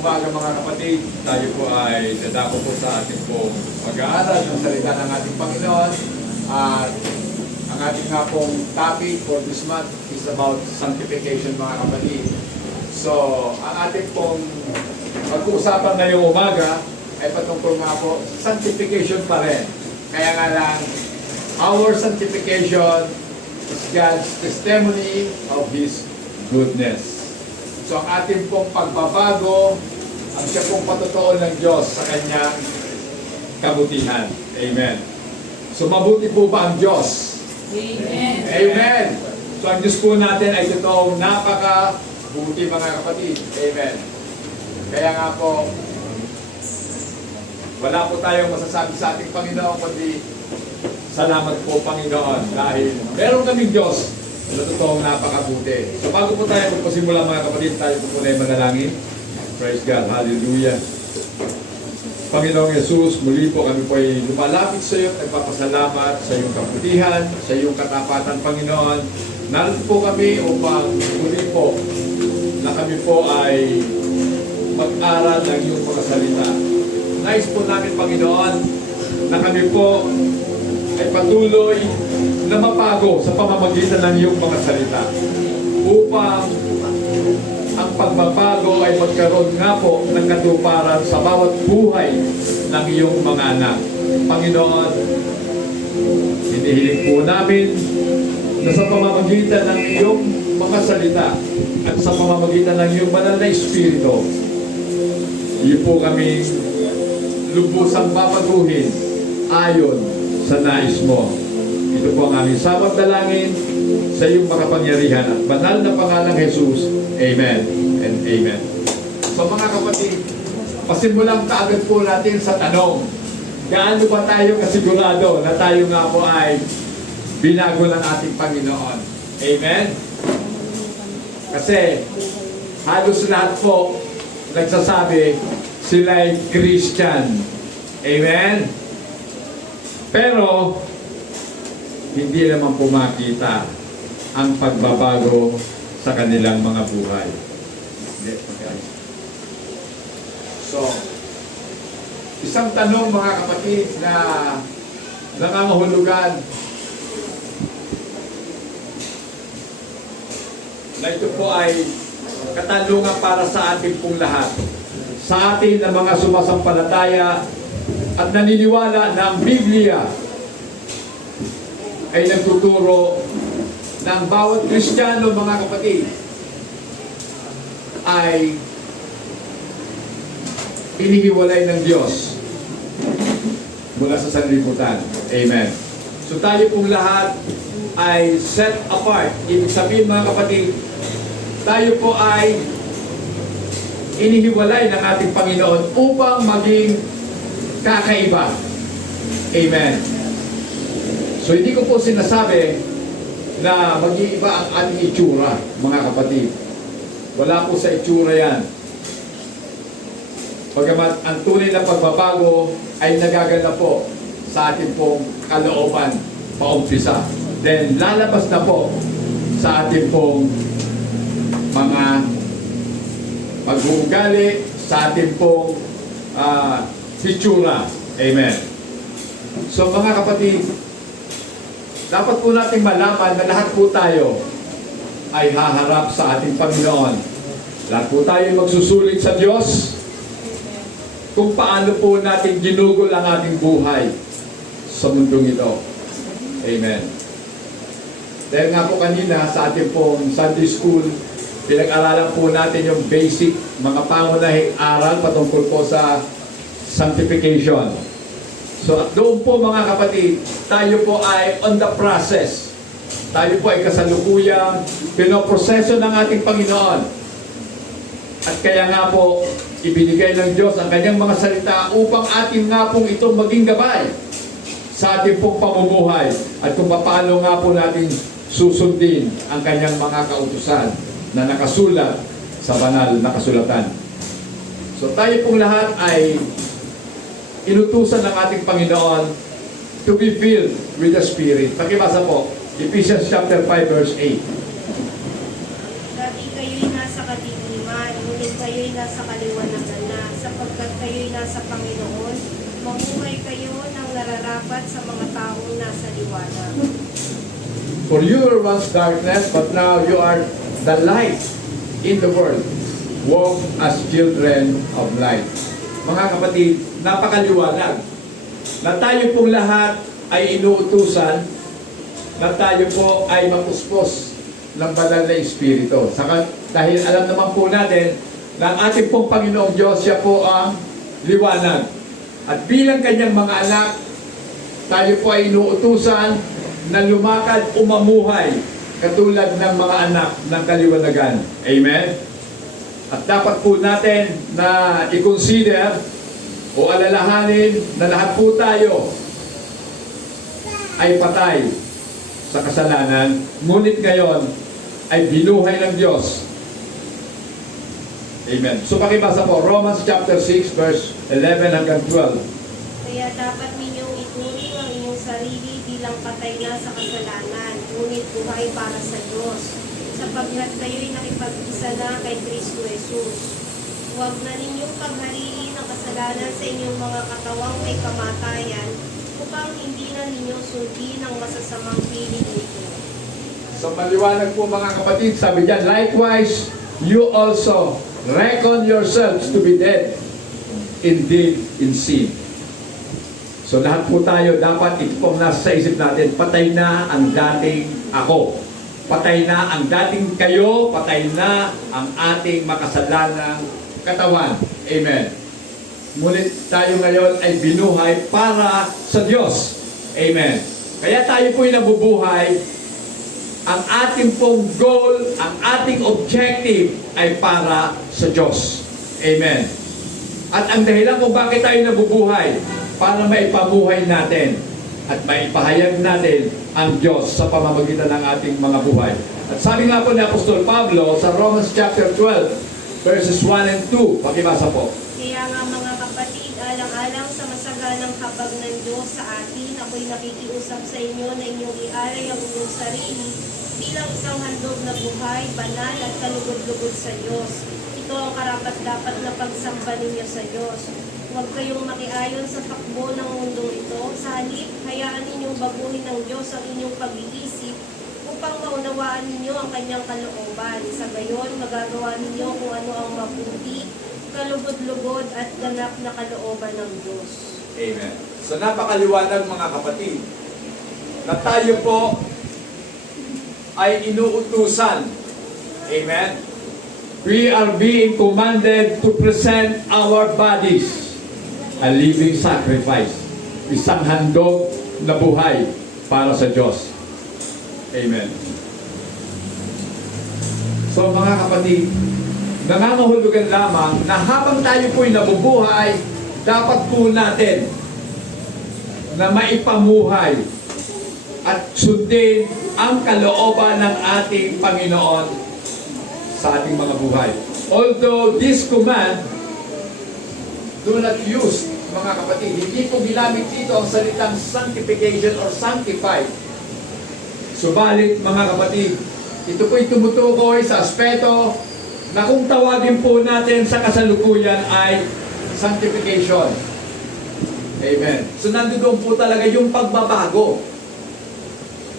umaga mga kapatid, tayo po ay dadako po sa ating pong pag-aaral ng salita ng ating Panginoon. At ang ating nga pong topic for this month is about sanctification mga kapatid. So, ang ating pong pag-uusapan ngayong umaga ay patungkol nga po sanctification pa rin. Kaya nga lang, our sanctification is God's testimony of His goodness. So ang ating pong pagbabago, ang siya pong patutuon ng Diyos sa kanyang kabutihan. Amen. So mabuti po ba ang Diyos? Amen. Amen. So ang Diyos po natin ay totoong napakabuti mga kapatid. Amen. Kaya nga po, wala po tayong masasabi sa ating Panginoon kundi salamat po Panginoon dahil meron kaming Diyos na totoong napakabuti. So bago po tayo magpasimula mga kapatid, tayo po muna yung manalangin. Praise God. Hallelujah. Panginoong Yesus, muli po kami po ay lumalapit sa iyo at nagpapasalamat sa iyong kabutihan, sa iyong katapatan Panginoon. Narito po kami upang muli po na kami po ay mag-aral ng iyong mga salita. Nais po namin Panginoon na kami po ay patuloy na mapago sa pamamagitan ng iyong mga salita upang ang pagbabago ay magkaroon nga po ng katuparan sa bawat buhay ng iyong mga anak. Panginoon, hinihiling po namin na sa pamamagitan ng iyong mga salita at sa pamamagitan ng iyong banal na Espiritu, iyo po kami lubusang babaguhin ayon sa nais mo. Ito po ang aming samang dalangin sa iyong makapangyarihan at banal na pangalang Jesus. Amen and amen. So mga kapatid, pasimulang kaagad po natin sa tanong. Gaano ba tayo kasigurado na tayo nga po ay binago ng ating Panginoon? Amen? Kasi halos lahat po nagsasabi sila'y Christian. Amen? Pero, hindi naman po makita ang pagbabago sa kanilang mga buhay. So, isang tanong mga kapatid na nangangahulugan na ito po ay katanungan para sa ating pong lahat. Sa atin na mga sumasampalataya at naniniwala na ang Biblia ay nagtuturo ng bawat Kristiyano mga kapatid ay inihiwalay ng Diyos mula sa sanlibutan. Amen. So tayo pong lahat ay set apart. Ibig sabihin mga kapatid, tayo po ay inihiwalay ng ating Panginoon upang maging kakaiba. Amen. So hindi ko po sinasabi na mag-iiba ang ating itsura, mga kapatid. Wala po sa itsura yan. Pagamat ang tunay na pagbabago ay nagaganap po sa ating pong kalooban paumpisa. Then lalabas na po sa ating pong mga pag-uugali, sa ating pong itsura. Amen. So mga kapatid, dapat po natin malaman na lahat po tayo ay haharap sa ating Panginoon. Lahat po tayo magsusulit sa Diyos kung paano po natin ginugol ang ating buhay sa mundong ito. Amen. Dahil nga po kanina sa ating pong Sunday School, pinag-aralan po natin yung basic, mga pangunahing aral patungkol po sa sanctification. So at doon po mga kapatid, tayo po ay on the process. Tayo po ay kasalukuyang pinoproseso ng ating Panginoon. At kaya nga po, ibinigay ng Diyos ang kanyang mga salita upang atin nga pong itong maging gabay sa ating pong pamumuhay at kung paano nga po natin susundin ang kanyang mga kautusan na nakasulat sa banal na kasulatan. So tayo pong lahat ay inutusan ng ating Panginoon to be filled with the Spirit. Pakibasa po, Ephesians chapter 5 verse 8. Dati kayo'y nasa kadiliman, ngunit kayo'y nasa kaliwanagan sapagkat kayo'y nasa Panginoon, mamuhay kayo ng nararapat sa mga taong nasa liwanag. For you were once darkness, but now you are the light in the world. Walk as children of light. Mga kapatid, napakaliwanag na tayo pong lahat ay inuutusan na tayo po ay mapuspos ng banal na Espiritu. Saka, dahil alam naman po natin na ang ating pong Panginoong Diyos, siya po ang liwanag. At bilang kanyang mga anak, tayo po ay inuutusan na lumakad o mamuhay katulad ng mga anak ng kaliwanagan. Amen? At dapat po natin na i-consider o alalahanin na lahat po tayo ay patay sa kasalanan, ngunit ngayon ay binuhay ng Diyos. Amen. So pakibasa po, Romans chapter 6 verse 11 hanggang 12. Kaya dapat ninyong ituring ang inyong sarili bilang patay na sa kasalanan, ngunit buhay para sa Diyos, sapagkat kayo'y nakipag-isa na kay Kristo Jesus. Huwag na ninyong paghariin ang kasalanan sa inyong mga katawang may kamatayan, upang hindi na ninyo sundin ang masasamang piling nito. So maliwanag po mga kapatid, sabi diyan, likewise, you also reckon yourselves to be dead indeed in sin. So lahat po tayo dapat ito pong nasa isip natin, patay na ang dating ako. Patay na ang dating kayo, patay na ang ating makasalanang katawan. Amen. Ngunit tayo ngayon ay binuhay para sa Diyos. Amen. Kaya tayo po'y nabubuhay. Ang ating pong goal, ang ating objective ay para sa Diyos. Amen. At ang dahilan kung bakit tayo nabubuhay, para maipabuhay natin at maipahayag natin ang Diyos sa pamamagitan ng ating mga buhay. At sabi nga po ni Apostol Pablo sa Romans chapter 12, verses 1 and 2, pakibasa po. Kaya nga mga kapatid, alang-alang sa masaganang habag ng Diyos sa atin, ako'y nakikiusap sa inyo na inyong iaray ang inyong sarili bilang isang handog na buhay, banal at kalugod-lugod sa Diyos. Ito ang karapat-dapat na pagsamba ninyo sa Diyos. Huwag kayong makiayon sa takbo ng mundong ito. Sa halip, hayaan ninyong baguhin ng Diyos ang inyong pag-iisip upang maunawaan ninyo ang kanyang kalooban. Sa gayon, magagawa ninyo kung ano ang mabuti, kalugod-lugod at ganap na kalooban ng Diyos. Amen. So napakaliwanag mga kapatid na tayo po ay inuutusan. Amen. We are being commanded to present our bodies a living sacrifice. Isang handog na buhay para sa Diyos. Amen. So mga kapatid, nangangahulugan lamang na habang tayo po'y nabubuhay, dapat po natin na maipamuhay at sundin ang kalooban ng ating Panginoon sa ating mga buhay. Although this command, do not use, mga kapatid, hindi po ginamit dito ang salitang sanctification or sanctified. Subalit, mga kapatid, ito po'y tumutukoy sa aspeto na kung tawagin po natin sa kasalukuyan ay sanctification. Amen. So nandoon po talaga yung pagbabago.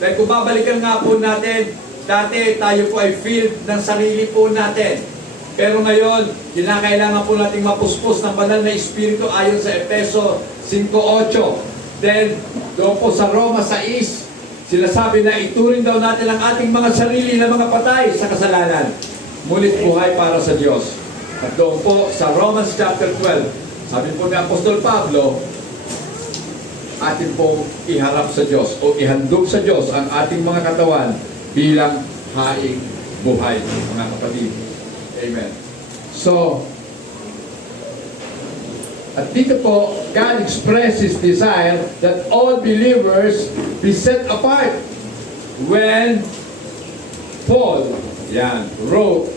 Dahil kung babalikan nga po natin, dati tayo po ay filled ng sarili po natin. Pero ngayon, kinakailangan po nating mapuspos ng banal na Espiritu ayon sa Efeso 5:8. Then, doon po sa Roma 6, sinasabi na ituring daw natin ang ating mga sarili na mga patay sa kasalanan, ngunit buhay para sa Diyos. At doon po sa Romans chapter 12, sabi po ni Apostol Pablo, atin pong iharap sa Diyos o ihandog sa Diyos ang ating mga katawan bilang haing buhay, mga kapatid. Amen. So, at dito po, God expresses desire that all believers be set apart when Paul wrote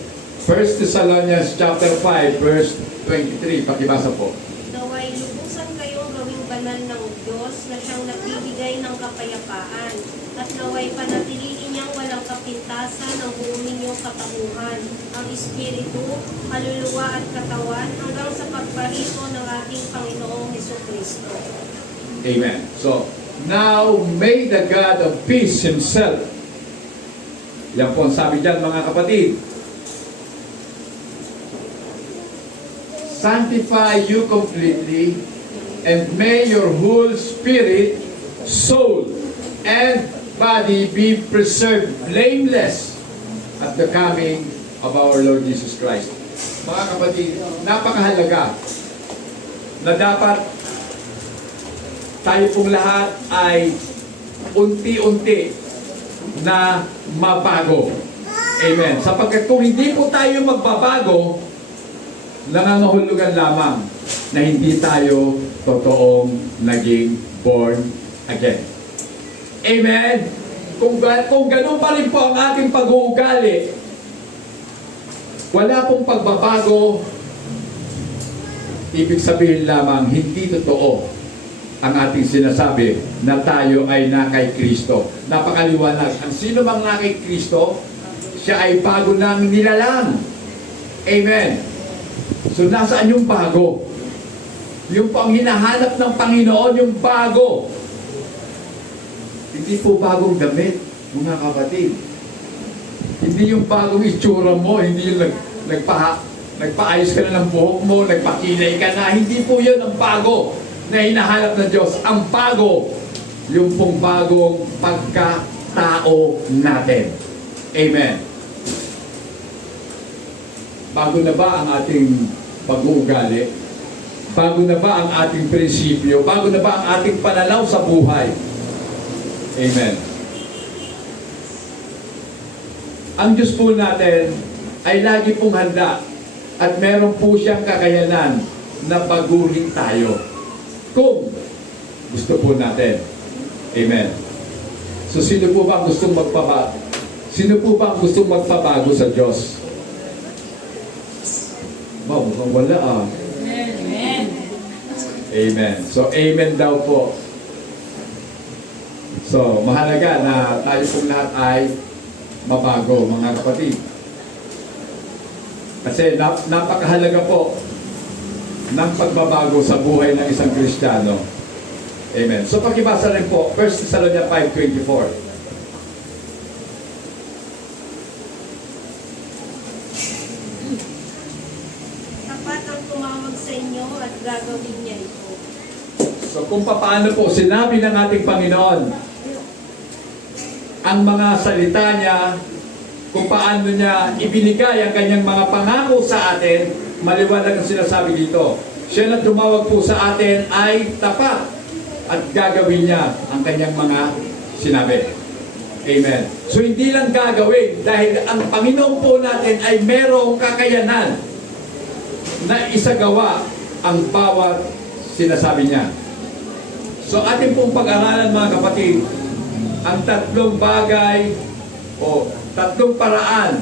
1 Thessalonians chapter 5 verse 23. Pakibasa po. Naway lubusan kayong gawing banal ng Diyos na siyang nagbibigay ng kapayapaan, at naway panatilihin niyang walang kapintasan ang buong ninyong katauhan, ang espiritu, kaluluwa at katawan, hanggang sa pagparito ng ating Panginoong Hesukristo. Amen. So, now may the God of peace Himself, yan po ang sabi dyan mga kapatid, sanctify you completely, and may your whole spirit, soul, and body be preserved blameless at the coming of our Lord Jesus Christ. Mga kapatid, napakahalaga na dapat tayo pong lahat ay unti-unti na mabago. Amen. Sapagkat kung hindi po tayo magbabago, nangangahulugan lamang na hindi tayo totoong naging born again. Amen. Kung ganun pa rin po ang ating pag-uugali, wala pong pagbabago, ibig sabihin lamang hindi totoo ang ating sinasabi na tayo ay na kay Kristo. Napakaliwanag. Ang sino mang na kay Kristo, siya ay bago ng nilalang. Amen. So nasaan yung bago? Yung po ang hinahanap ng Panginoon, yung bago. Hindi po bagong damit, mga kapatid. Hindi yung bagong itsura mo, hindi yung nagpaayos ka na ng buhok mo, nagpakinay ka na. Hindi po yun ang bago na hinahanap ng Diyos. Ang bago, yung pong bagong pagkatao natin. Amen. Bago na ba ang ating pag-uugali? Bago na ba ang ating prinsipyo? Bago na ba ang ating pananaw sa buhay? Amen. Ang Diyos po natin ay lagi pong handa at meron po siyang kakayanan na baguhin tayo kung gusto po natin. Amen. So sino po ba ang gustong magpabago? Sino po ba ang gustong magpabago sa Diyos? Wow, mukhang wala ah. Amen. Amen. So amen daw po. So mahalaga na tayo pong lahat ay mabago, mga kapatid. Kasi napakahalaga po ng pagbabago sa buhay ng isang Kristiyano. Amen. So pakibasa rin po, 1 Thessalonians 5:24. Tapat ang tumawag sa inyo at gagawin niya ito. So kung paano po sinabi ng ating Panginoon ang mga salita niya, kung paano niya ibinigay ang kanyang mga pangako sa atin, maliwanag ang sinasabi dito. Siya na tumawag po sa atin ay tapat at gagawin niya ang kanyang mga sinabi. Amen. So hindi lang gagawin dahil ang Panginoon po natin ay merong kakayanan na isagawa ang bawat sinasabi niya. So ating pong pag-aralan, mga kapatid, ang tatlong bagay o tatlong paraan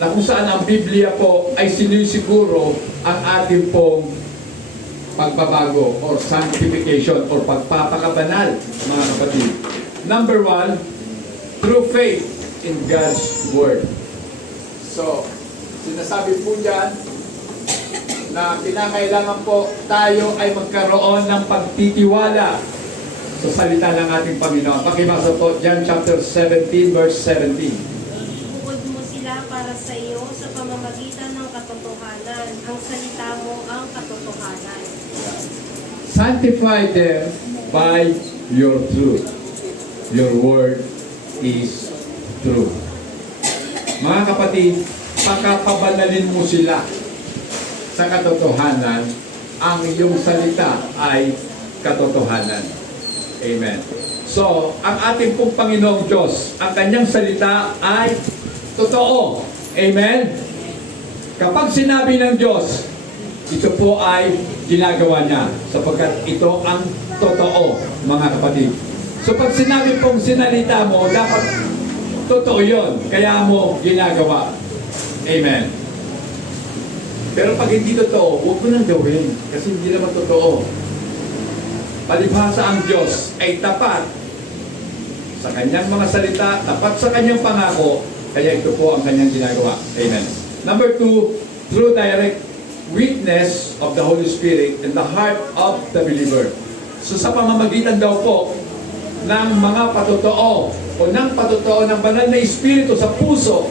na kung saan ang Biblia po ay sinisiguro ang ating pong pagbabago or sanctification or pagpapakabanal, mga kapatid. Number 1, through faith in God's Word. So, sinasabi po dyan na kinakailangan po tayo ay magkaroon ng pagtitiwala sa salita ng ating Panginoon. Pakibasa po, John chapter 17, verse 17. Bukod mo sila para sa iyo sa pamamagitan ng katotohanan. Ang salita mo ang katotohanan. Sanctify them by your truth. Your word is truth. Mga kapatid, pagkapabanalin mo sila sa katotohanan, ang iyong salita ay katotohanan. Amen. So, ang ating pong Panginoong Diyos, ang kanyang salita ay totoo. Amen. Kapag sinabi ng Diyos, ito po ay ginagawa niya sapagkat ito ang totoo, mga kapatid. So, pag sinabi pong sinalita mo, dapat totoo yun. Kaya mo ginagawa. Amen. Pero pag hindi totoo, huwag mo nang gawin kasi hindi naman totoo. Palibhasa ang Diyos ay tapat sa kanyang mga salita, tapat sa kanyang pangako, kaya ito po ang kanyang ginagawa. Amen. Number 2, through direct witness of the Holy Spirit in the heart of the believer. So sa pamamagitan daw po ng mga patotoo o ng patotoo ng banal na Espiritu sa puso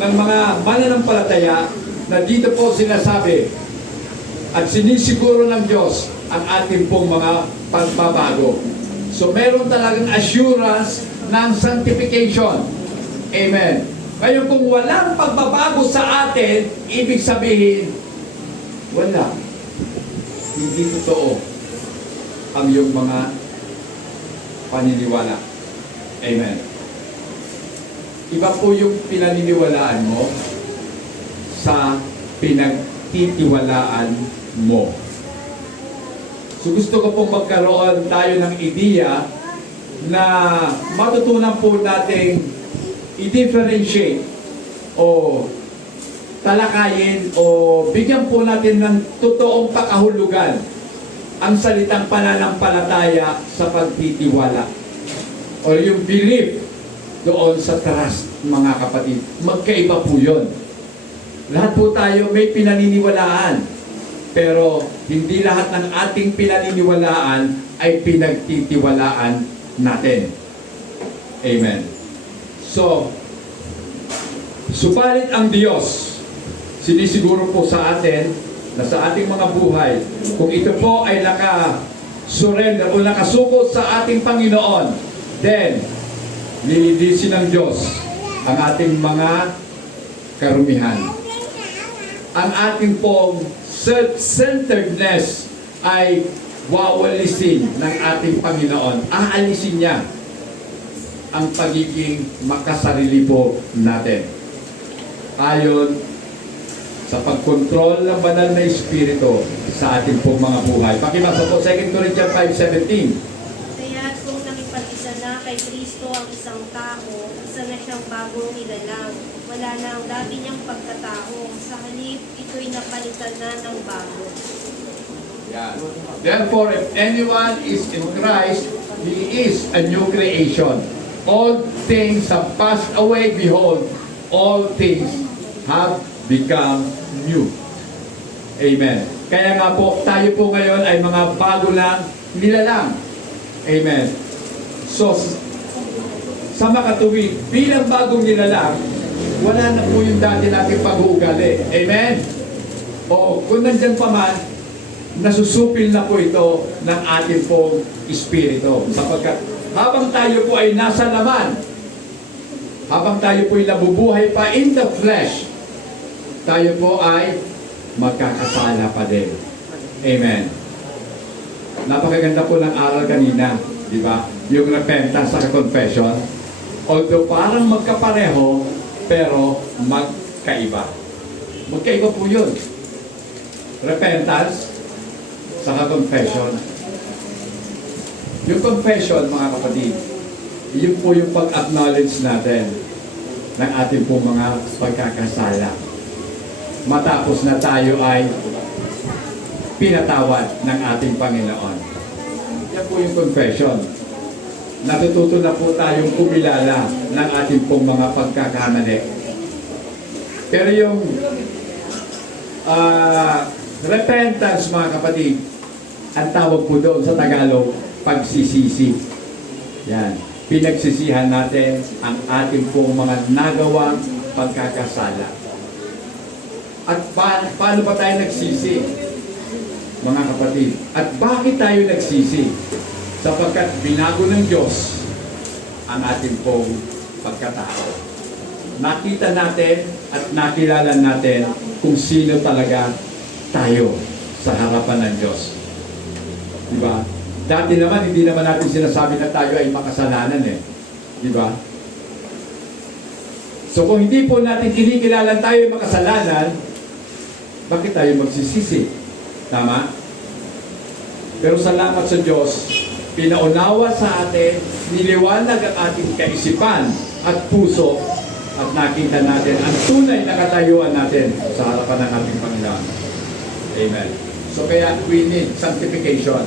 ng mga mananampalataya na dito po sinasabi at sinisiguro ng Diyos ang ating pong mga pagbabago. So meron talagang assurance ng sanctification. Amen. Ngayon kung walang pagbabago sa atin, ibig sabihin, wala. Hindi totoo ang iyong mga paniniwala. Amen. Iba po yung pinaniniwalaan mo sa pinagtitiwalaan mo. So gusto ko pong magkaroon tayo ng ideya na matutunan po nating i-differentiate o talakayin o bigyan po natin ng totoong pakahulugan ang salitang pananampalataya sa pagtitiwala o yung belief doon sa trust, mga kapatid. Magkaiba po yun. Lahat po tayo may pinaniniwalaan, pero hindi lahat ng ating pinaniniwalaan ay pinagtitiwalaan natin. Amen. So, subalit ang Diyos, sinisiguro po sa atin na sa ating mga buhay, kung ito po ay naka-surrender o nakasuko sa ating Panginoon, then, nililisin ng Diyos ang ating mga karumihan. Ang ating pong self-centeredness ay wawalisin ng ating Panginoon. Aalisin niya ang pagiging makasarili po natin. Ayon sa pagkontrol ng banal na Espiritu sa ating pong mga buhay. Pakibasa po 2 Corinthians 5:17. Kaya kung nakipag-isa na kay Kristo ang isang tao, isa na siyang bagong nilalang. Wala na ang dati niyang pagkatao. Sa halip, ito'y napalitan na ng bago. Yeah. Therefore, if anyone is in Christ, he is a new creation. All things have passed away. Behold, all things have become new. Amen. Kaya nga po, tayo po ngayon ay mga bago lang nilalang. Amen. So, sa makatuwid, bilang bagong nilalang, wala na po yung dati nating pag-uugali. Amen? O kung nandyan pa man, nasusupil na po ito ng ating pong Espiritu. Sapagkat habang tayo po ay nasa laman, habang tayo po ay nabubuhay pa in the flesh, tayo po ay magkakasala pa din. Amen. Napakaganda po ng aral kanina, di ba? Yung repentance sa confession. Although parang magkapareho, pero magkaiba. Magkaiba po yun. Repentance sa confession. Yung confession, mga kapatid, yun po yung pag-acknowledge natin ng ating po mga pagkakasala. Matapos na tayo ay pinatawad ng ating Panginoon. Yan po yung confession. Natututo na po tayong kumilala ng ating pong mga pagkakamali. Pero yung repentance, mga kapatid, ang tawag po doon sa Tagalog, pagsisisi. Yan. Pinagsisihan natin ang ating pong mga nagawang pagkakasala. At paano ba tayo nagsisi, mga kapatid? At bakit tayo nagsisi? Sapagkat binago ng Diyos ang ating pong pagkatao. Nakita natin at nakilala natin kung sino talaga tayo sa harapan ng Diyos. Diba? Dati naman, hindi naman natin sinasabi na tayo ay makasalanan eh. Diba? So kung hindi po natin kinikilala tayo ay makasalanan, bakit tayo magsisisi? Tama? Pero salamat sa Diyos, pinaunawa sa atin, niliwanag ang ating kaisipan at puso at nakita natin ang tunay na katayuan natin sa harapan ng ating Panginoon. Amen. So kaya we need sanctification.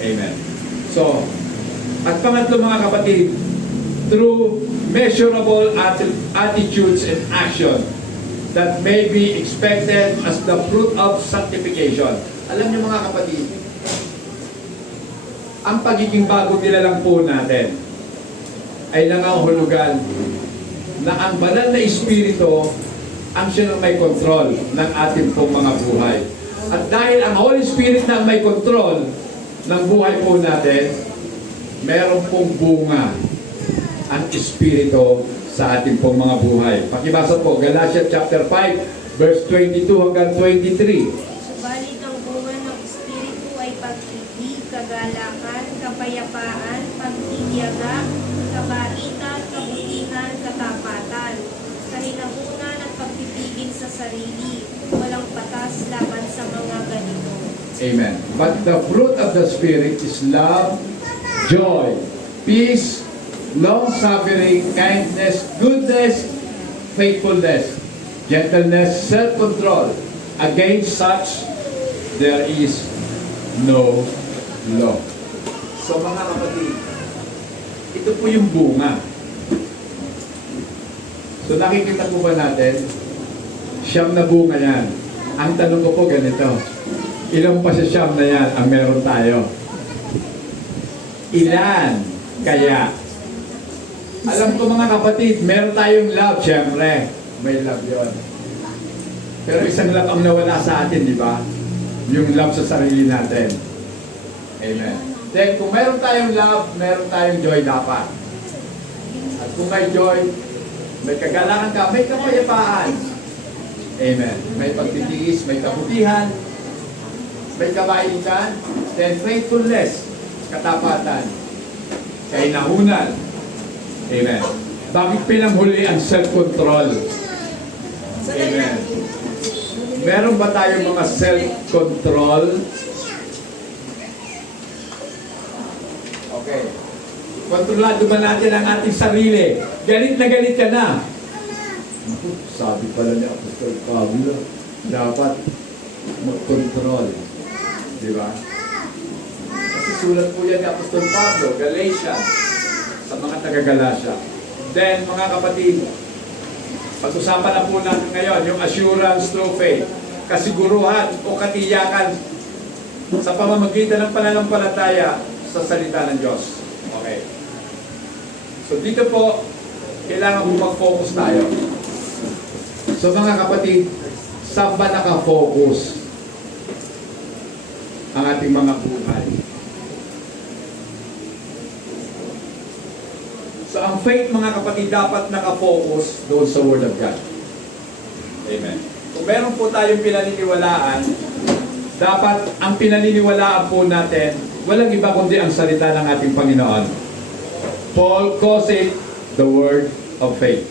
Amen. So, at pangatlo, mga kapatid, through measurable attitudes and action, that may be expected as the fruit of sanctification. Alam niyo mga kapatid, ang pagiging bago nila lang po natin ay nangangahulugan na ang banal na Espiritu ang siya na may control ng ating pong mga buhay. At dahil ang Holy Spirit na may control ng buhay po natin, meron pong bunga ang Espiritu sa ating pong mga buhay. Pakibasa po, Galatians chapter 5, verse 22 hanggang 23. Subalit ang bunga ng Espiritu ay pag-ibig, kagalakan, kapayapaan, pagtitiyaga, kabaitan, kabutihan, katapatan, kahinahunan at pagpipigil sa sarili, walang patas laban sa mga ganito. Amen. But the fruit of the Spirit is love, joy, peace, long-suffering, kindness, goodness, faithfulness, gentleness, self-control. Against such, there is no law. So mga kapatid, ito po yung bunga. So nakikita po ba natin? Siyam na bunga yan. Ang tanong ko po ganito, ilang pa sa siyam na yan ang meron tayo? Ilan kaya? Alam ko mga kapatid, meron tayong love, syempre. May love yon. Pero isang love ang nawala sa atin, di ba? Yung love sa sarili natin. Amen. Then, kung meron tayong love, meron tayong joy dapat. At kung may joy, may kagalakan ka, may kapayapaan. Amen. May pagtitiis, may kabutihan, may kabaitan, then faithfulness, katapatan, kahinahunan. Amen. Bakit pinanghuli ang self-control? Amen. Meron ba tayong mga self-control? Okay. Kontrolado ba natin ang ating sarili? Galit na galit ka na. Sabi pala ni Apostol Pablo, dapat mag-control. Di ba? Kasi sulat po yan ni Apostol Pablo, Galatians, sa mga taga-Galatia. Then, mga kapatid, pag-usapan na po natin ngayon, yung assurance through faith, kasiguruhan o katiyakan sa pamamagitan ng pananampalataya sa salita ng Diyos. Okay. So dito po, kailangan po mag-focus tayo. So mga kapatid, saan ba naka-focus ang ating mga buhay? So ang faith mga kapatid dapat naka-focus doon sa Word of God. Amen. Kung meron po tayong pinaniniwalaan, dapat ang pinaniniwalaan po natin, walang iba kundi ang salita ng ating Panginoon. Paul calls it the word of faith.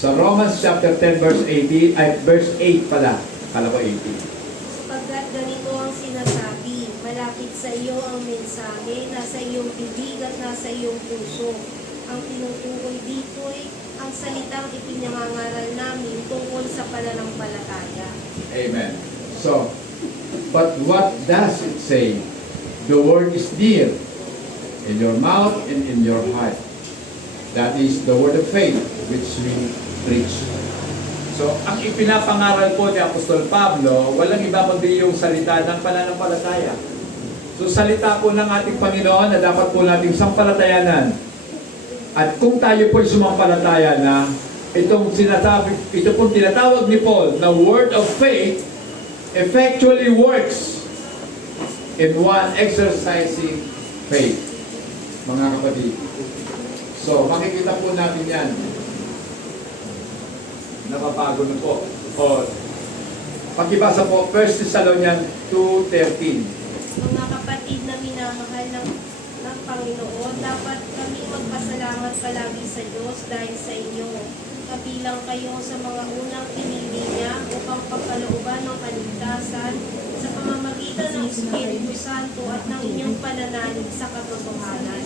Sa Romans chapter 10 verse 18, ay verse 8 pala, kala ko 18. Sapagkat ganito ang sinasabi, malapit sa iyo ang mensahe, nasa iyong bibig at nasa iyong puso. Ang tinutukoy dito'y ang salitang ipinangangaral namin tungkol sa pananampalataya. Amen. So, but what does it say? The word is near, in your mouth and in your heart. That is the word of faith which we preach. So, ang ipinapangaral po ni Apostol Pablo, walang iba kundi yung salita ng pananampalataya. So, salita po ng ating Panginoon na dapat po nating sampalatayanan. At kung tayo po'y sumampalataya na, ito pong tinatawag ni Paul na word of faith effectually works in one exercising faith. Mga kapatid. So, makikita po natin yan. Napapago na po. O, pakibasa po, 1 Thessalonians 2:13. Mga kapatid na minamahal ng Panginoon, dapat kami magpasalamat palagi sa Diyos dahil sa inyo. Kabilang kayo sa mga unang pinili niya upang pagkalooban ng kaligtasan sa pamamagitan ng Espiritu Santo at ng inyong pananalig sa katotohanan.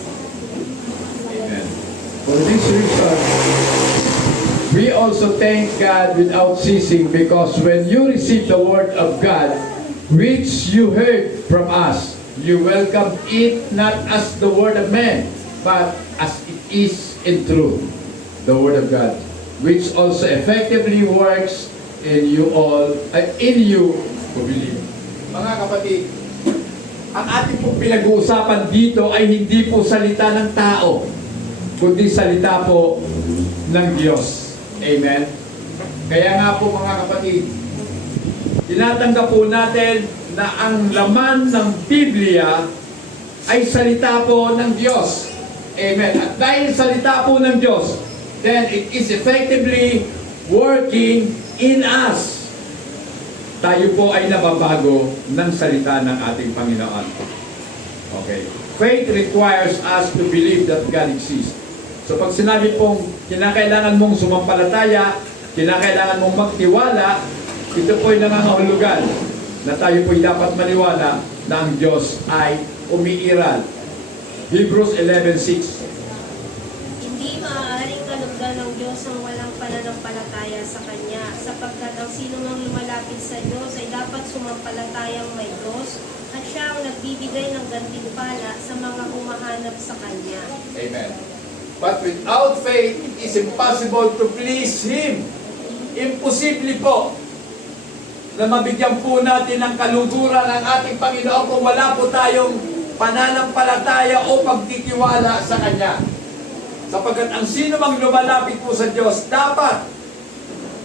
Amen. For this reason, we also thank God without ceasing, because when you received the word of God, which you heard from us, you welcomed it not as the word of man, but as it is in truth, the word of God, which also effectively works in you all, in you who believe. Mga kapatid, ang ating pong pinag-uusapan dito ay hindi po salita ng tao, kundi salita po ng Diyos. Amen? Kaya nga po mga kapatid, tinatanggap po natin na ang laman ng Biblia ay salita po ng Diyos. Amen. At dahil salita po ng Diyos, then it is effectively working in us. Tayo po ay nababago ng salita ng ating Panginoon. Okay. Faith requires us to believe that God exists. So pag sinabi pong kinakailangan mong sumampalataya, kinakailangan mong magtiwala, ito po ay nangangahulugan na tayo po ay dapat maniwala na ang Diyos ay umiiral. Hebrews 11:6. Hindi maaaring kalugdan ng Diyos ang walang pananampalataya sa Kanya, sapagkat ang sino mang lumalapit sa Diyos ay dapat sumampalatayang may Diyos at siya ang nagbibigay ng gantimpala sa mga humahanap sa Kanya. Amen. But without faith, it is impossible to please Him. Imposible po na mabigyan po natin ng kaluguran ng ating Panginoon kung wala po tayong pananampalataya o pagtitiwala sa Kanya. Sapagkat ang sino mang lumalapit po sa Diyos, dapat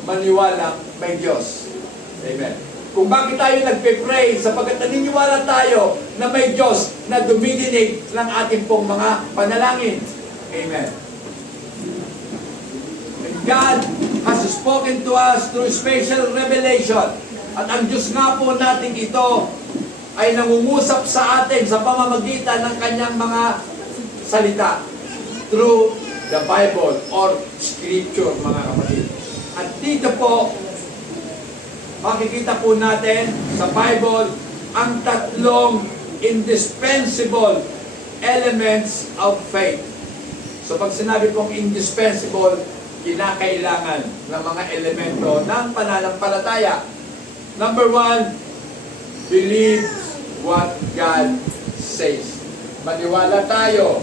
maniwala may Diyos. Amen. Kung bakit tayo nagpe-pray, sapagkat naniniwala tayo na may Diyos na dumidinig ng ating pong mga panalangin. Amen. And God has spoken to us through special revelation. At ang Diyos nga po natin ito ay nangungusap sa atin sa pamamagitan ng kanyang mga salita through the Bible or Scripture, mga kapatid. At dito po, makikita po natin sa Bible ang tatlong indispensable elements of faith. So pag sinabi pong indispensable, kinakailangan ng mga elemento ng pananampalataya. Number 1, believe what God says. Maniwala tayo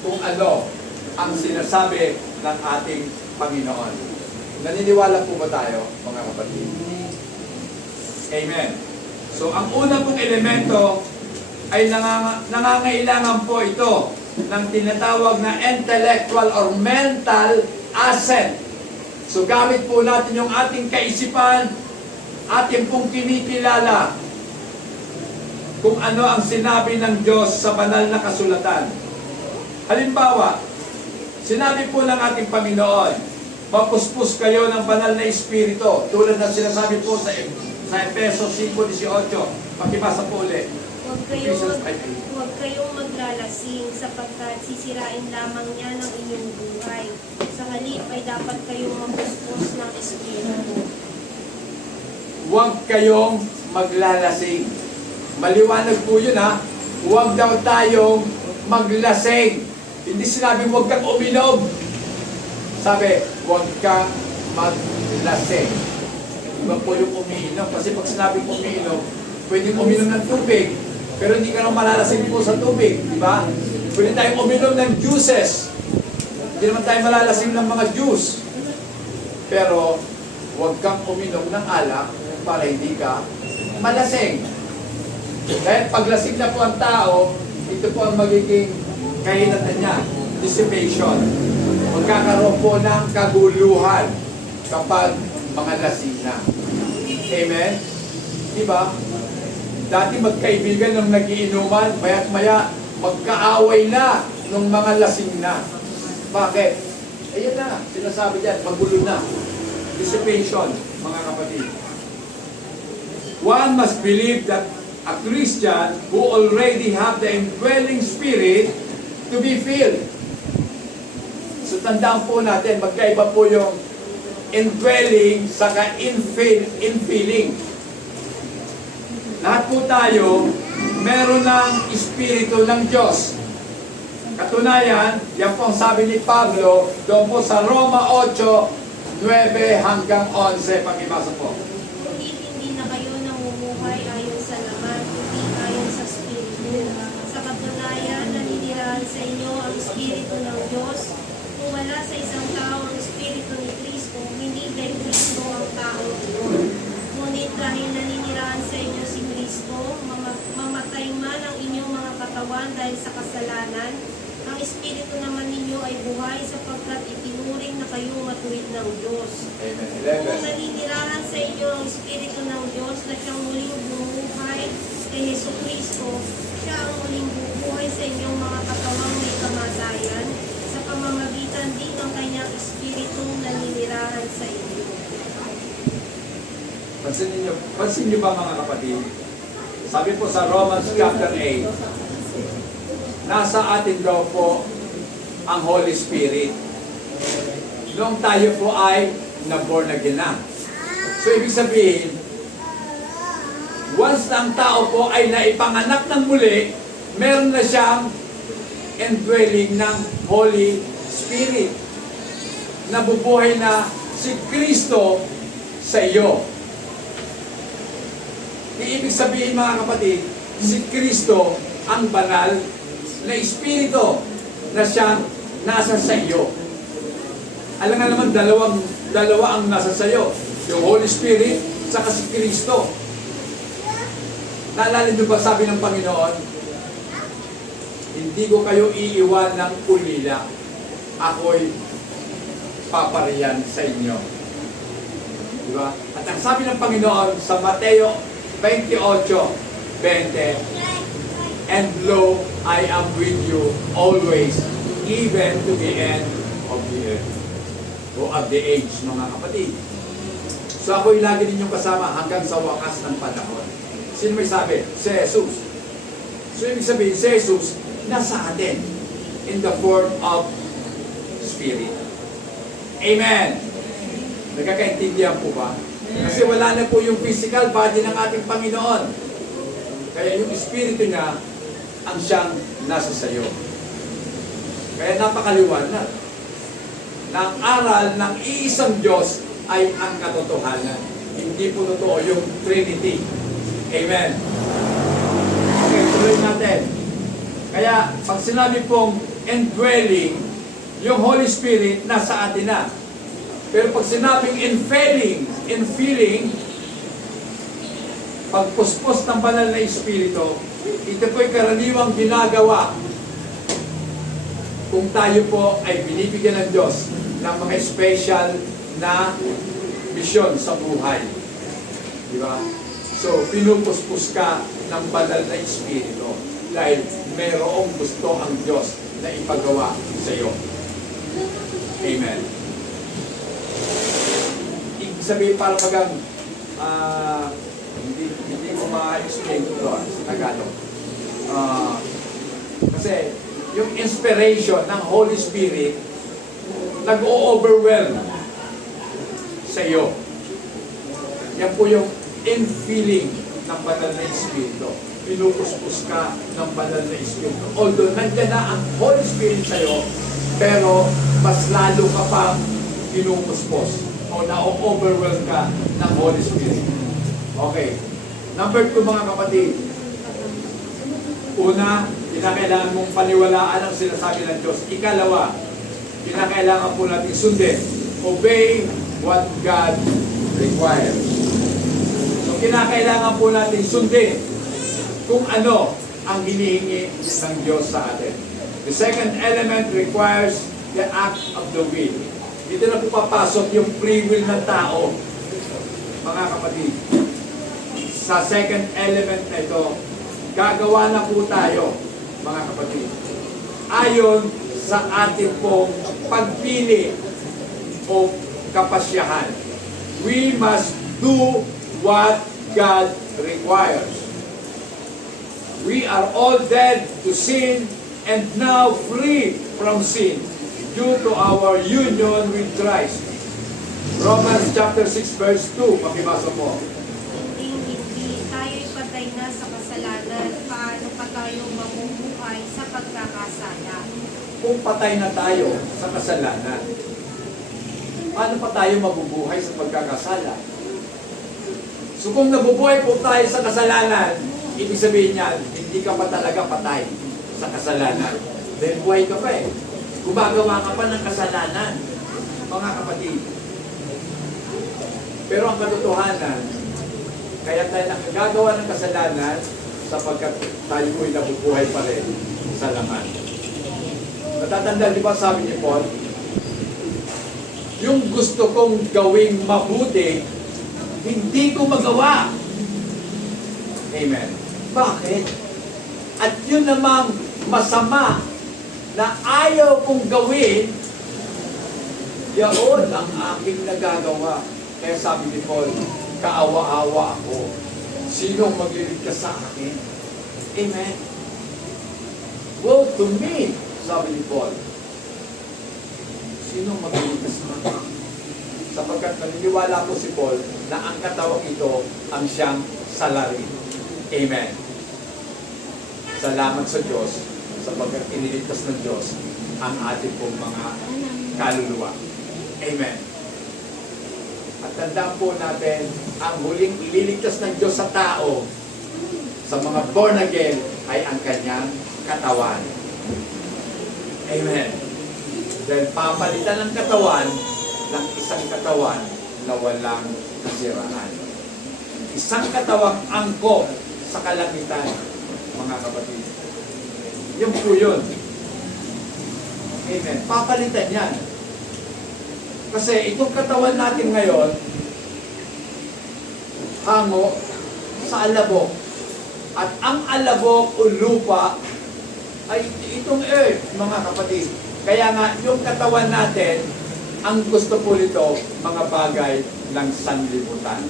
kung ano ang sinasabi ng ating Panginoon. Naniniwala po ba tayo, mga kapatid? Amen. So ang una pong elemento ay nangangailangan po ito ng tinatawag na intellectual or mental asset. So gamit po natin yung ating kaisipan, ating pong kinikilala kung ano ang sinabi ng Diyos sa banal na kasulatan. Halimbawa, sinabi po ng ating Panginoon, mapuspos kayo ng banal na Espiritu, tulad ng sinasabi po sa Efeso 5:18. Pakibasa po ulit. Huwag kayong maglalasing sapagkat sisirain lamang niya ng inyong buhay. Sa halip ay dapat kayong mapuspos ng Espiritu. Huwag kayong maglalasing. Maliwanag po yun ha. Huwag daw tayong maglasing. Hindi sinabi huwag kang uminom. Sabi, huwag kang maglasing. Iba po yung umiinom. Kasi pag sinabing umiinom, pwedeng uminom ng tubig. Pero hindi ka nang malalasing po sa tubig. Di ba? Pwede tayong uminom ng juices. Hindi naman tayo malalasing ng mga juice. Pero, huwag kang uminom ng alak para hindi ka malasing. Dahil paglasing na po ang tao, ito po ang magiging kahinatan niya. Dissipation. Magkakaroon po ng kaguluhan kapag mga lasing na. Amen? Diba? Dati magkaibigan nung nagiinuman, maya't maya magkaaway na nung mga lasing na. Bakit? Ayan na, sinasabi dyan, magulo na. Dissipation, mga kapatid. One must believe that a Christian who already have the indwelling spirit to be filled. So tandaan po natin, magkaiba po yung indwelling saka infilling. Lahat po tayo meron ng Espiritu ng Diyos. Katunayan, yan po ang sabi ni Pablo doon po sa Roma 8:9 hanggang 11. Pakibasa po. Hindi na kayo namumuhay ayon sa laman, kundi ayon sa Espiritu. Sa katunayan, naninirahan sa inyo ang Espiritu ng Diyos. Kung wala sa isang tao ang Espiritu ni Kristo, hindi kay Kristo ang tao iyon. dahil sa kasalanan. Ang Espiritu naman ninyo ay buhay sapagkat itinuring na kayo matuwid ng Diyos. Amen. Kung 11. naninirahan sa inyo ang Espiritu ng Diyos na siyang muling bumuhay kay Hesus Kristo, siya ang muling bubuhay sa inyong mga katawang may kamatayan sa pamamagitan din ng kanyang Espiritong naninirahan sa inyo. Pansin niyo ba mga kapatid? Sabi po sa Romans chapter 8, nasa atin daw po ang Holy Spirit. Noong tayo po ay na-born again na. So ibig sabihin, once na ang tao po ay naipanganak ng muli, meron na siyang indwelling ng Holy Spirit. Nabubuhay na si Kristo sa iyo. Ibig sabihin mga kapatid, si Kristo ang banal na Espiritu na siyang nasa sa iyo. Alam nga naman, dalawa ang nasa sa iyo. Yung Holy Spirit, saka si Kristo. Naalala niyo ba sabi ng Panginoon, hindi ko kayo iiwan ng ulila. Ako'y papariyan sa inyo. Diba? At ang sabi ng Panginoon sa Mateo 28:20, and lo, I am with you always, even to the end of the earth. O of the age, mga kapatid. So ako'y lagi ninyong kasama hanggang sa wakas ng panahon. Sino may sabi? Si Jesus. So ibig sabihin, si Jesus nasa atin in the form of Spirit. Amen. Nagkakaintindihan po ba? Kasi wala na po yung physical body ng ating Panginoon. Kaya yung Espiritu niya ang siyang nasa sayo. Kaya napakaliwanag na ang aral ng iisang Diyos ay ang katotohanan. Hindi po totoo yung Trinity. Amen. Okay, tuloy natin. Kaya pag sinabi pong indwelling, yung Holy Spirit nasa atin na. Pero pag sinabing infilling, pagpuspos ng banal na Espiritu, ito po'y karaniwang ginagawa kung tayo po ay binibigyan ng Diyos ng mga special na misyon sa buhay. Di ba? So, pinupuspos ka ng banal na Espiritu dahil mayroong gusto ang Diyos na ipagawa sa iyo. Amen. Ibig sabihin para magang hindi ko ma-explain ito sa Tagalog. Kasi yung inspiration ng Holy Spirit nag-o-overwhelm sa iyo. Yan po yung infilling ng banal na Espiritu. Pinupuspos ka ng banal na Espiritu. Although nandiyan na ang Holy Spirit sa iyo, pero mas lalo ka pa pinupuspos o na-overwhelm ka ng Holy Spirit. Okay. Number 2 mga kapatid. Una, kinakailangan mong paniwalaan ang sinasabi ng Diyos. Ikalawa, kinakailangan po natin sundin. Obey what God requires. So, kinakailangan po natin sundin kung ano ang hinihingi ng Diyos sa atin. The second element requires the act of the will. Dito na po papasok yung free will ng tao, mga kapatid. Sa second element na ito, gagawa na po tayo, mga kapatid. Ayon sa ating pong pagpili o kapasyahan. We must do what God requires. We are all dead to sin and now free from sin due to our union with Christ. Romans chapter 6 verse 2, pakibasa po. Hindi tayo'y patay na sa kasalanan, paano pa tayo mamumuhay sa pagkakasala? Kung patay na tayo sa kasalanan, paano pa tayo mabubuhay sa pagkakasala? So kung nabubuhay po tayo sa kasalanan, ibig sabihin niya, hindi ka pa talaga patay sa kasalanan. Dahil buhay ka pa eh. Gumagawa ka pa ng kasalanan, mga kapatid. Pero ang katotohanan, kaya tayo nakagagawa ng kasalanan sapagkat tayo po'y nabubuhay pa rin sa laman. Natatanda, di ba sabi ni Paul, yung gusto kong gawing mabuti, hindi ko magawa. Amen. Bakit? At yun namang masama na ayaw kong gawin, yaon ang aking nagagawa. Kaya sabi ni Paul, kaawa-awa ako. Sinong magliligtas sa akin? Amen. Woe to me, sabi ni Paul. Sinong magliligtas sa akin? Sapagkat naniniwala po si Paul na ang katawang ito ang siyang salary. Amen. Salamat sa Diyos sapagkat iniligtas ng Diyos ang ating pong mga kaluluwa. Amen. At tandaan po natin, ang huling ililigtas ng Diyos sa tao, sa mga born again, ay ang kanyang katawan. Amen. Dahil papalitan ng katawan ng isang katawan na walang kasiraan. Isang katawang angkop sa kalangitan, mga kapatid. Yung po yun. Amen. Papalitan yan. Kasi itong katawan natin ngayon, hango sa alabok. At ang alabok o lupa ay itong earth, mga kapatid. Kaya nga, yung katawan natin, ang gusto po nito, mga bagay ng sanlibutan.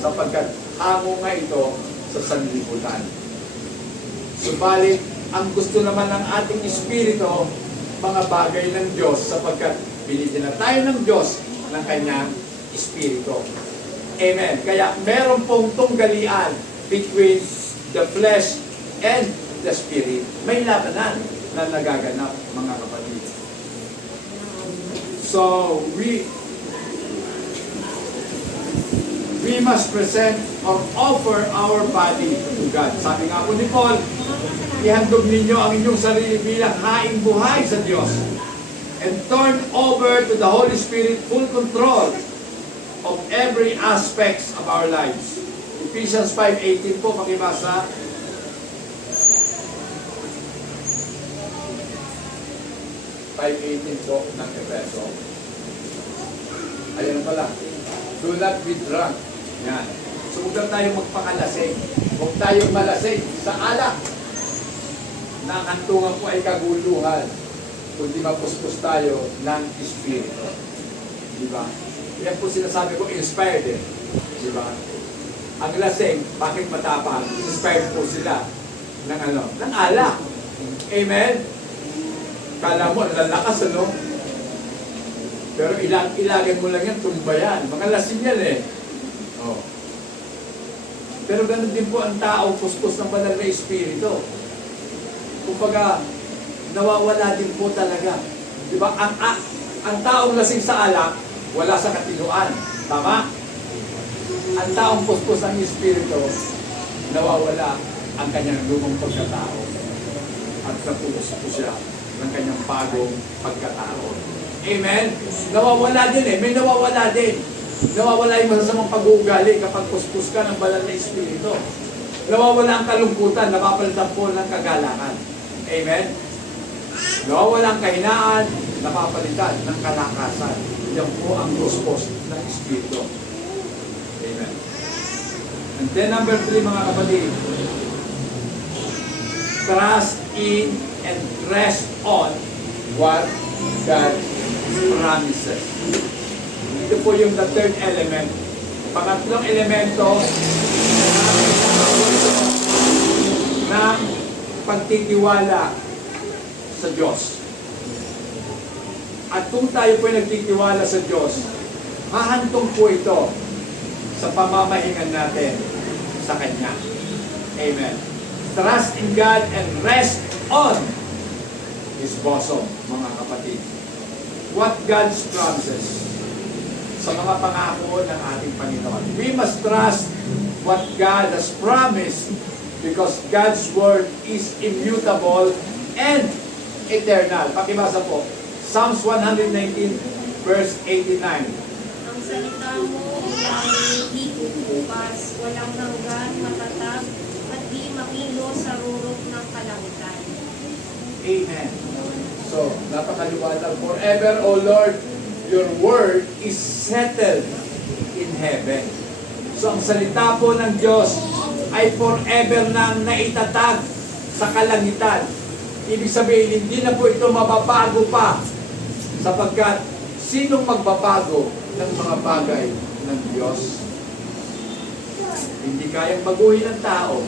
Sapagkat hango nga ito sa sanlibutan. Subalit, ang gusto naman ng ating espiritu, mga bagay ng Diyos, sapagkat binigyan na tayo ng Diyos ng kanyang espiritu. Amen. Kaya meron pong tunggalian between the flesh and the spirit. May labanan na nagaganap, mga kapatid. So, we must present or offer our body to God. Sabi nga po ni Paul, ihandog ninyo ang inyong sarili bilang haing buhay sa Diyos and turn over to the Holy Spirit full control of every aspects of our lives. Ephesians 5:18 po, pakibasa. po ng Efeso. Ayan pala. Do not be drunk. Yan. So, huwag lang tayong magpakalasing. Huwag tayong malasing sa alak. Na ang hantungan po ay kaguluhan. Kundi mapuspos tayo ng Espiritu. Diba? Yan po sinasabi ko, inspired eh. Diba? Ang lasing, bakit matapang? Inspired po sila ng ano? Ng alak. Amen? Kala mo, lalakas ano? Pero ilagan mo lang yan, tumbayan. Mga lasing yan eh. Oh. Pero ganun din po ang tao, puspos ng banal na Espiritu. Kumbaga, nawawala din po talaga. Diba? Ang taong lasing sa alak, wala sa katinuan. Tama? Ang taong puspos ng Espiritu, nawawala ang kanyang lumang pagkatao. At natubos po siya ng kanyang bagong pagkatao. Amen? Nawawala din eh. May nawawala din. Nawawala yung masasamang pag-uugali kapag puspos ka ng banal na Espiritu. Nawawala ang kalungkutan, napapalitan po ng kagalakan. Amen? Nawawala ang kahinaan, napapalitan ng kalakasan. Yan po ang puspos ng Espiritu. Amen. And then number 3, mga kapatid, trust in and rest on what God promises. Ito po yung the third element. Pangatlong elemento ng pagtitiwala sa Diyos. At kung tayo po ay nagtitiwala sa Diyos, hahantong po ito sa pamamahingan natin sa Kanya. Amen. Trust in God and rest on His bosom, mga kapatid. What God's promises sa mga pangako ng ating Panginoon. We must trust what God has promised because God's word is immutable and eternal. Pakibasa po. Psalms 119 verse 89. Ang salita mo ay hindi bubukas, walang hanggan, matatag, at di makilo sa rurok ng kalangitan. Amen. So, napakaliwanag. Forever, O Lord, your word is settled in heaven. So, ang salita po ng Diyos ay forever nang naitatag sa kalangitan. Ibig sabihin, hindi na po ito mababago pa. Sapagkat, sinong magbabago ng mga bagay ng Diyos? Hindi kayang baguhin ng tao.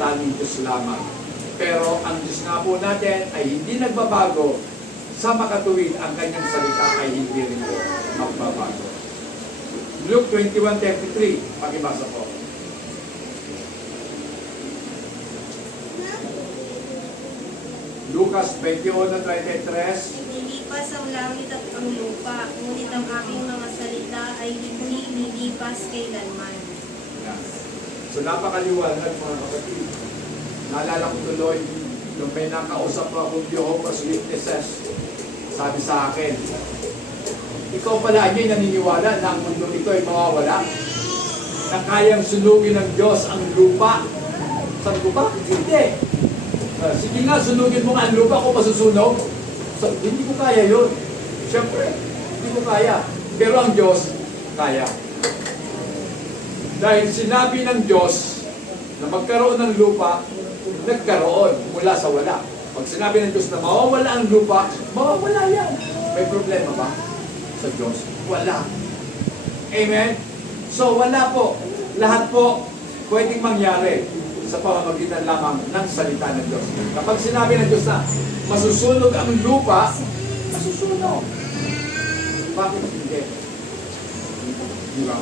Tanging Diyos lamang. Pero ang Diyos nga po natin ay hindi nagbabago. Sa makatuwid, ang kanyang salita ay hindi rin po magbabago. Luke 21:33, pakibasa po. Lucas 21:33. Lilipas ang langit at ang lupa, ngunit ang aking mga salita ay hindi lilipas kailanman. Yes. So napakaliwanag mga kapatid. Naalala ko tuloy, nung may nakausap ko akong Jehovah's Witnesses, sabi sa akin, ikaw pala niya naniniwala na ang mundo ito ay mawawala? Na kayang sunugin ng Diyos ang lupa? Sabi ko, bakit hindi? Sige nga, sunugin mo nga ang lupa kung masusunog. Sabi, hindi ko kaya yun. Siyempre, hindi ko kaya. Pero ang Diyos, kaya. Dahil sinabi ng Diyos na magkaroon ng lupa, nagkaroon mula sa wala. Pag sinabi ng Diyos na mawawala ang lupa, mawawala yan. May problema ba sa Diyos? Wala. Amen? So wala po. Lahat po pwedeng mangyari sa pamamagitan lamang ng salita ng Diyos. Kapag sinabi ng Diyos na masusunog ang lupa, masusunog. Bakit hindi? Di ba?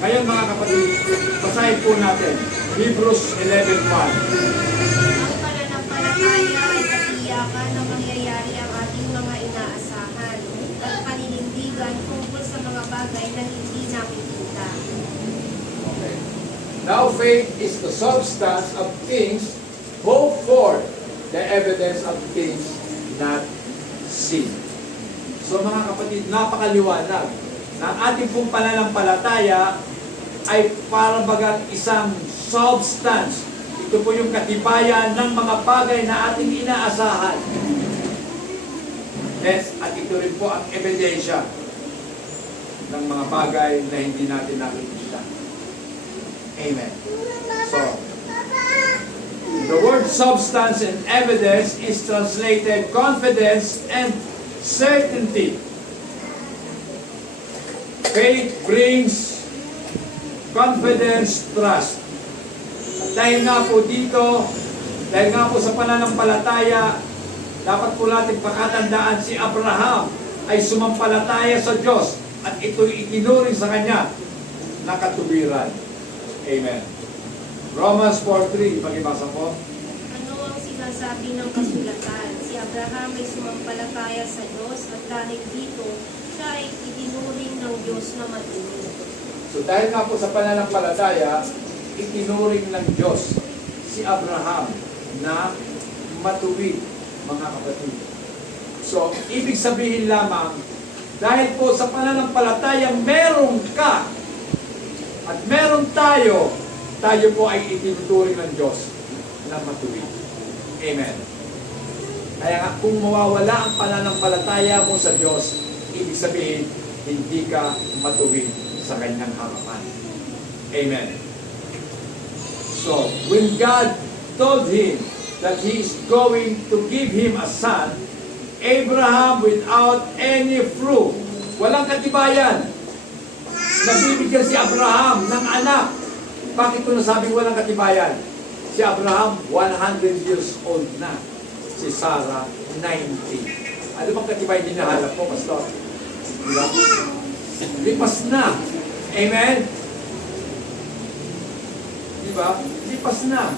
Ngayon mga kapatid, basahin po natin Hebrews 11:1. Ang pananampalataya ay katiyakan na mangyayari ang ating mga inaasahan at paninindigan tungkol sa mga bagay na hindi nakikita. Okay. Now faith is the substance of things hoped for, the evidence of things not seen. So mga kapatid, napakaliwanag na ang ating pong pananampalataya ay para bagang isang substance. Ito po yung katibayan ng mga bagay na ating inaasahan. Yes, at ito rin po ang ebidensya ng mga bagay na hindi natin nakikita. Amen. So, the word substance and evidence is translated confidence and certainty. Faith brings confidence, trust. At dahil nga po dito, dahil nga po sa pananampalataya, dapat po natin pakatandaan si Abraham ay sumampalataya sa Diyos at ito'y itinuring sa kanya na katuwiran. Amen. Romans 4:3, pag-ibasa po. Ano ang sinasabi ng kasulatan? Si Abraham ay sumampalataya sa Diyos at dahil dito, siya ay itinuring ng Diyos na matuwid. So dahil nga po sa pananampalataya, itinuring ng Diyos si Abraham na matuwid, mga kapatid. So, ibig sabihin lamang, dahil po sa pananampalataya, meron ka at meron tayo, tayo po ay itinuturing ng Diyos na matuwid. Amen. Kaya nga, kung mawawala ang pananampalataya mo sa Diyos, ibig sabihin, hindi ka matuwid sa kanyang harapan. Amen. So, when God told him that He is going to give him a son, Abraham without any fruit, walang katibayan, nabibigyan si Abraham ng anak. Bakit ko nasabing walang katibayan? Si Abraham, 100 years old na. Si Sarah, 90. Ano bang katibayan din nahanap po, Pastor? Diba? Lipas na. Amen? Diba? Lipas na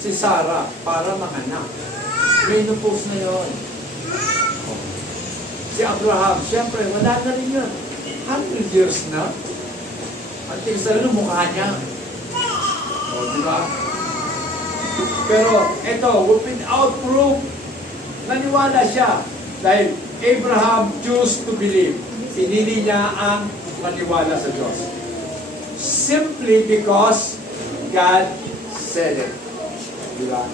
si Sarah para manganak. Menopause na yun. Si Abraham, siyempre, wala na rin yun. 100 years na. Ang tigas na rin ang mukha niya. O, diba? Pero, ito, without proof, naniwala siya. Dahil Abraham chose to believe. Pinili niya ang maniwala sa Diyos. Simply because God said it. Diba?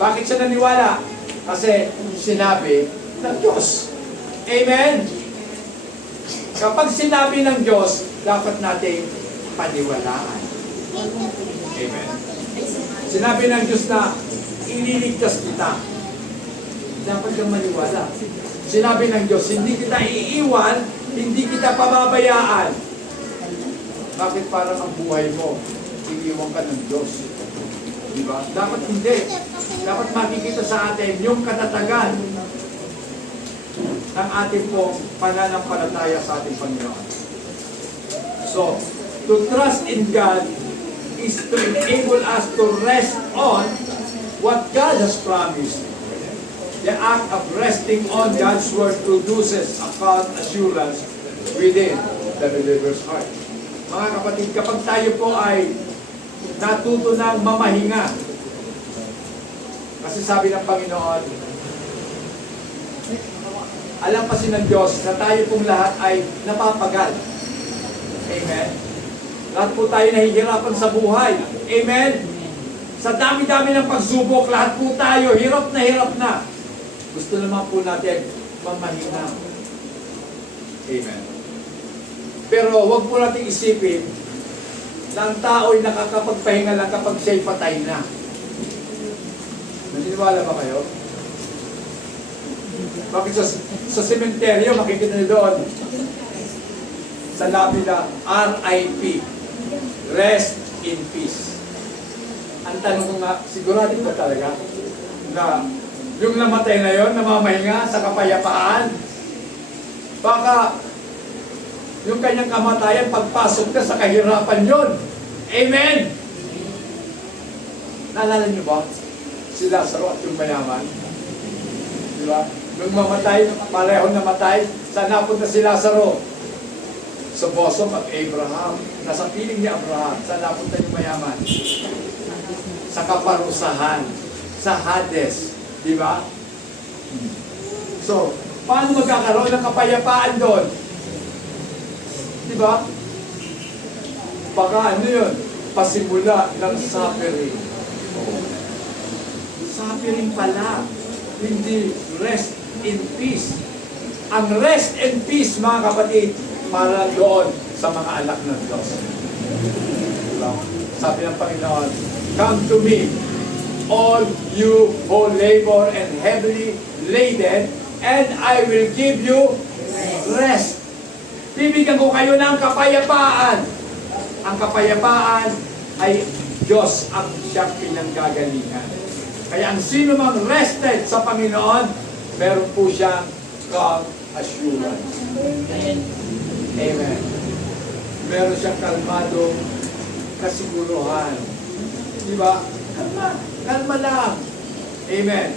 Bakit siya naniwala? Kasi sinabi ng Diyos. Amen? Kapag sinabi ng Diyos, dapat nating paniwalaan. Amen. Sinabi ng Diyos na ililigtas kita. Dapat kang maniwala. Sinabi ng Diyos, hindi kita iiwan, hindi kita pababayaan. Bakit parang ang buhay mo, iiwan ka ng Diyos? Diba? Dapat hindi. Dapat makikita sa atin yung katatagan ng ating pong pananampalataya sa ating Panginoon. So, to trust in God is to enable us to rest on what God has promised. The act of resting on God's Word produces a calm assurance within the believer's heart. Mga kapatid, kapag tayo po ay natuto ng mamahinga, kasi sabi ng Panginoon, alam kasi ng Diyos na tayo pong lahat ay napapagal. Amen? Lahat po tayo nahihirapan sa buhay. Amen? Sa dami-dami ng pagsubok, lahat po tayo, hirap na hirap na. Gusto naman po natin mamahinga. Amen. Pero huwag po natin isipin na ang tao ay nakakapagpahinga lang kapag siya'y patay na. Naniniwala ba kayo? Bakit sa sementeryo, makikita niyo doon sa lapida, RIP, Rest in Peace. Ang tanong ko nga, sigurado ba talaga na yung namatay na yon, namamahinga sa kapayapaan? Baka yung kanyang kamatayan, pagpasok na sa kahirapan yon. Amen! Naalala niyo ba? Si Lazaro at yung mayaman. Di ba? Nung mamatay, pareho namatay, saan napunta si Lazaro? Sa bosom of Abraham. Nasa piling ni Abraham. Saan napunta yung mayaman? Sa kaparusahan. Sa Hades. Di ba? So, paano magkakaroon ng kapayapaan doon? Di ba? Baka ano yun? Pasimula ng suffering. Suffering pala. Hindi rest in peace. Ang rest and peace, mga kapatid, para doon sa mga anak ng Diyos. Diba? Sabi ng Panginoon, come to me, all you who labor and heavily laden, and I will give you rest. Bibigyan ko kayo ng kapayapaan. Ang kapayapaan ay Diyos ang siyang pinanggagalingan. Kaya ang sino mang rested sa Panginoon, meron po siyang calm assurance. Amen. Meron siyang kalmado kasiguruhan. Diba? Kalma. Kalma lang. Amen.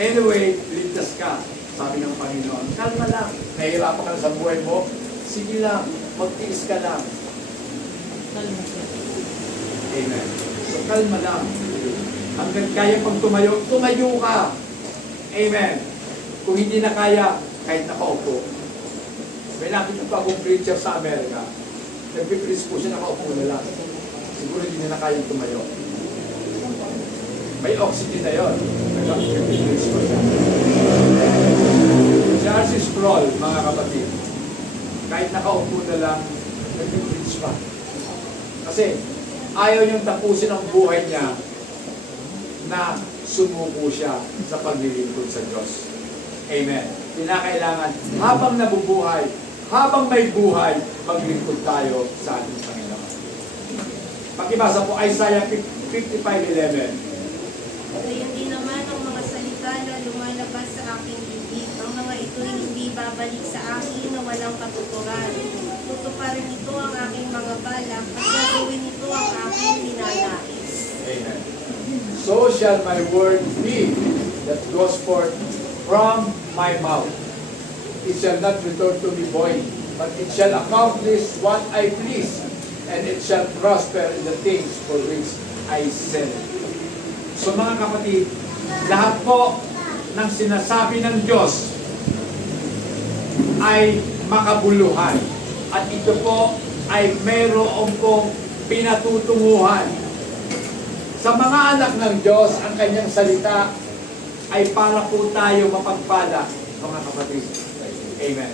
Anyway, ligtas ka. Sabi ng Panginoon, kalma lang. Nahihirapan ka na sa buhay mo, sige lang. Magtiis ka lang. Amen. So, kalma lang. Hanggang kaya pang tumayo, tumayo ka. Amen. Kung hindi na kaya, kahit nakaupo. May nakita pa akong preacher sa Amerika. Nagpipreach po siya, nakaupo na lang. Siguro hindi na kaya tumayo. May oxygen na yun. Nagpipreach po siya. Si R.C. Sproul, mga kapatid, kahit nakaupo na lang, nagpipreach pa. Kasi ayaw niyang tapusin ang buhay niya na sumuko siya sa paglilingkod sa Diyos. Amen. Kinakailangan, habang nabubuhay, habang may buhay, maglingkod tayo sa ating Panginoon. Pakibasa po Isaiah 55:11. Gayon din naman ang mga salita na lumalabas sa aking bibig. Ang mga ito'y hindi babalik sa akin na walang katuturan. Tutuparin ito ang aking mga balak at gagawin ito ang aking ninanais. Amen. So shall my word be that goes forth from my mouth. It shall not return to me void, but it shall accomplish what I please, and it shall prosper in the things for which I send it. So mga kapatid, lahat po ng sinasabi ng Diyos ay makabuluhan. At ito po ay mayroon pong pinatutunguhan. Sa mga anak ng Diyos, ang kanyang salita ay para po tayo mapagpala, mga kapatid. Amen.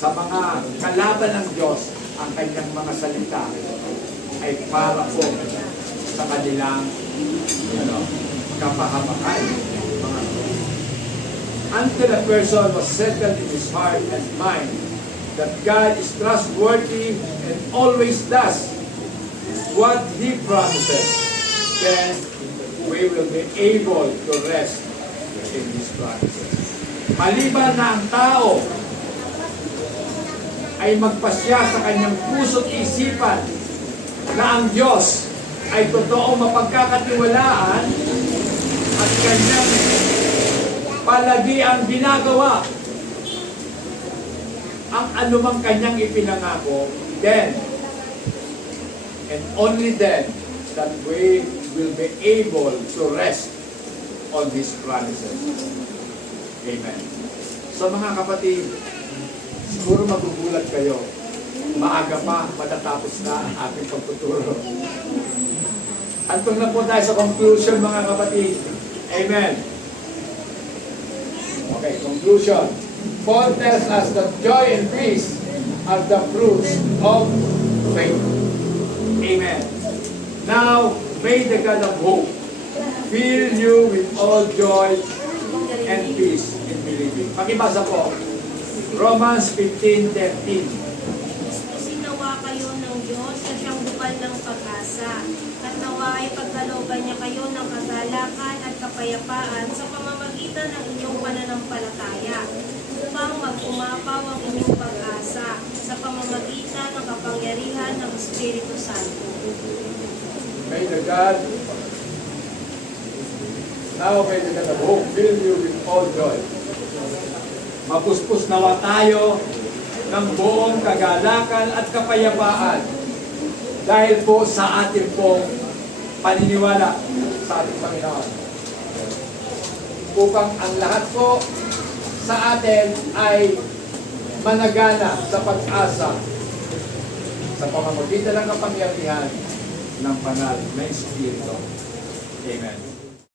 Sa mga kalaban ng Diyos, ang kanyang mga salita ay para po sa kanilang kapahamakan. Until a person was settled in his heart and mind that God is trustworthy and always does what He promises, then we will be able to rest in His promises. Maliban na ang tao ay magpasya sa kanyang puso't isipan na ang Diyos ay totoong mapagkakatiwalaan at kanyang palagi ang ginagawa ang anumang kanyang ipinangako, then and only then that we will be able to rest on His promises. Amen. So mga kapatid, siguro magugulat kayo. Maaga pa, matatapos na ang ating pagtuturo. Antong na po tayo sa conclusion, mga kapatid. Amen. Okay, conclusion. Paul tells us that joy and peace are the fruits of faith. Amen. Now, may the God of hope fill you with all joy and peace in believing. Pakibasa po. Romans 15:13. Sinawa kayo ng Diyos na siyang bukal ng pag-asa, at nawa ay pagkalooban niya kayo ng kagalakan at kapayapaan sa pamamagitan ng inyong pananampalataya, upang mag-umapaw ang inyong pag-asa sa pamamagitan ng kapangyarihan ng Espiritu Santo. May the God, now may the God of hope fill you with all joy. Mapuspos nawa tayo ng buong kagalakan at kapayapaan dahil po sa ating pong paniniwala sa ating Panginoon. Upang ang lahat po sa atin ay managana sa pag-asa sa pamamagitan ng kapangyarihan ng banal na Espiritu. Amen.